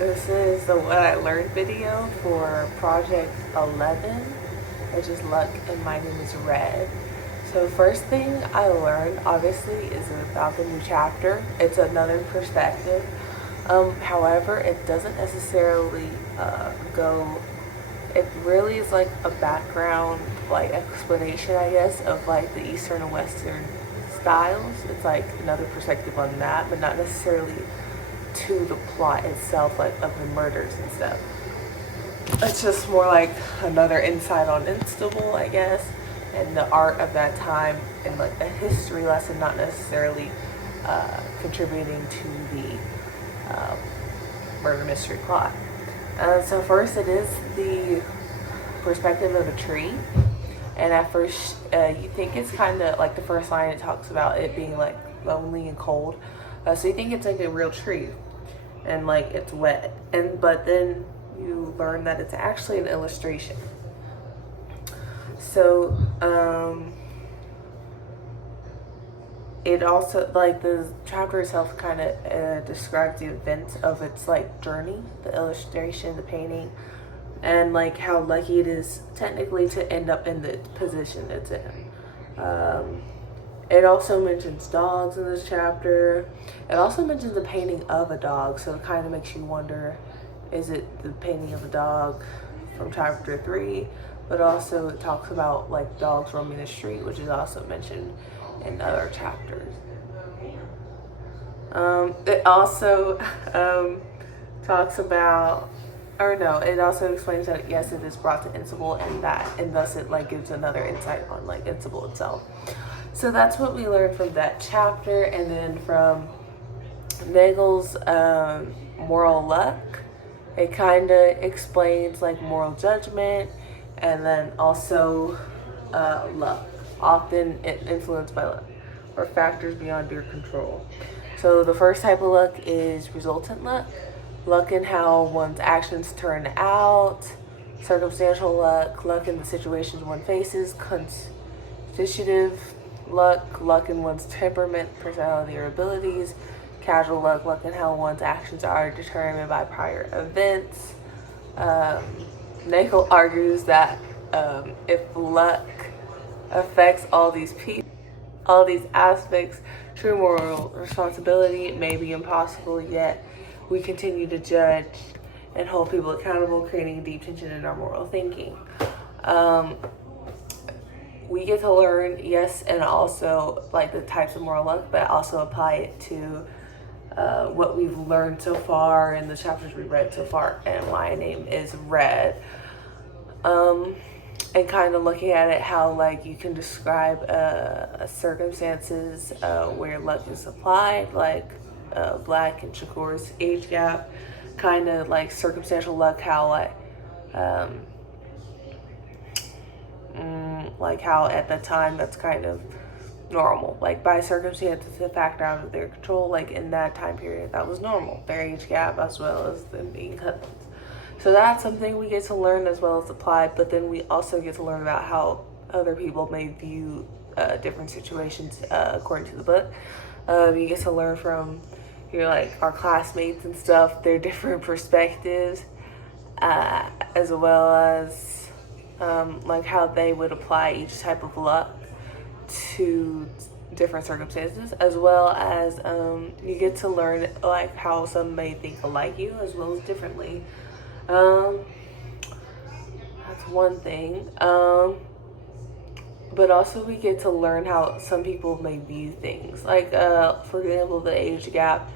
This is the What I Learned video for Project 11, which is Luck, and my name is Red. So first thing I learned, obviously, is about the new chapter. It's another perspective. However, it doesn't necessarily go. It really is like a background, like explanation, I guess, of like the Eastern and Western styles. It's like another perspective on that, but not necessarily to the plot itself, like of the murders and stuff. It's just more like another insight on Instable, I guess, and the art of that time, and like a history lesson, not necessarily contributing to the murder mystery plot. So first, it is the perspective of a tree, and at first, you think it's kind of like the first line. It talks about it being like lonely and cold, so you think it's like a real tree, and like it's wet, but then you learn that it's actually an illustration. So it also, like, the chapter itself kind of describes the events of its like journey, the illustration, the painting, and like how lucky it is technically to end up in the position it's in. It also mentions dogs in this chapter. It also mentions the painting of a dog, so it kind of makes you wonder, is it the painting of a dog from chapter 3? But also it talks about like dogs roaming the street, which is also mentioned in other chapters. It also talks about, or no, it also explains that yes, it is brought to Invincible, and thus it like gives another insight on like Invincible itself. So that's what we learned from that chapter, and then from Nagel's moral luck, it kind of explains like moral judgment, and then also luck, often influenced by luck or factors beyond your control. So the first type of luck is resultant luck, luck in how one's actions turn out. Circumstantial luck, luck in the situations one faces. Constitutive luck, luck in one's temperament, personality, or abilities. Casual luck, luck in how one's actions are determined by prior events. Nagel argues that if luck affects all these aspects, true moral responsibility may be impossible, yet we continue to judge and hold people accountable, creating deep tension in our moral thinking. We get to learn, yes, and also like the types of moral luck, but also apply it to what we've learned so far in the chapters we've read so far. And my name is Red. And kind of looking at it, how like you can describe circumstances where luck is applied, like Black and Shakur's age gap, kind of like circumstantial luck, how like how at the time that's kind of normal, like by circumstances, a factor out of their control, like in that time period that was normal, their age gap as well as them being cousins. So that's something we get to learn as well as apply, but then we also get to learn about how other people may view different situations according to the book. You get to learn from like our classmates and stuff, their different perspectives, as well as like how they would apply each type of luck to different circumstances, as well as you get to learn like how some may think alike you as well as differently. That's one thing. But also we get to learn how some people may view things. Like, for example, the age gap.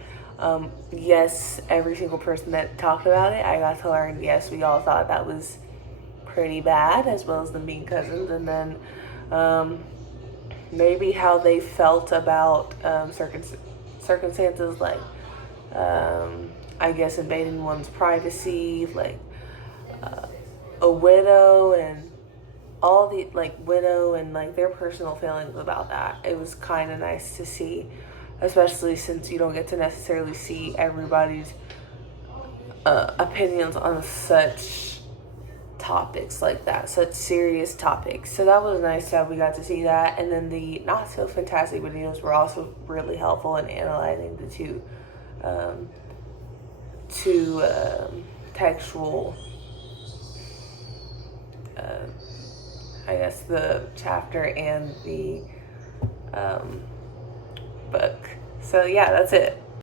Yes, every single person that talked about it, I got to learn, yes, we all thought that was pretty bad, as well as them being cousins. And then maybe how they felt about circumstances like I guess invading one's privacy, like a widow and all the like widow and like their personal feelings about that. It was kind of nice to see, especially since you don't get to necessarily see everybody's opinions on such topics like that, such serious topics. So that was nice that we got to see that. And then the not so fantastic videos were also really helpful in analyzing the to textual, I guess, the chapter and the book. So yeah, that's it.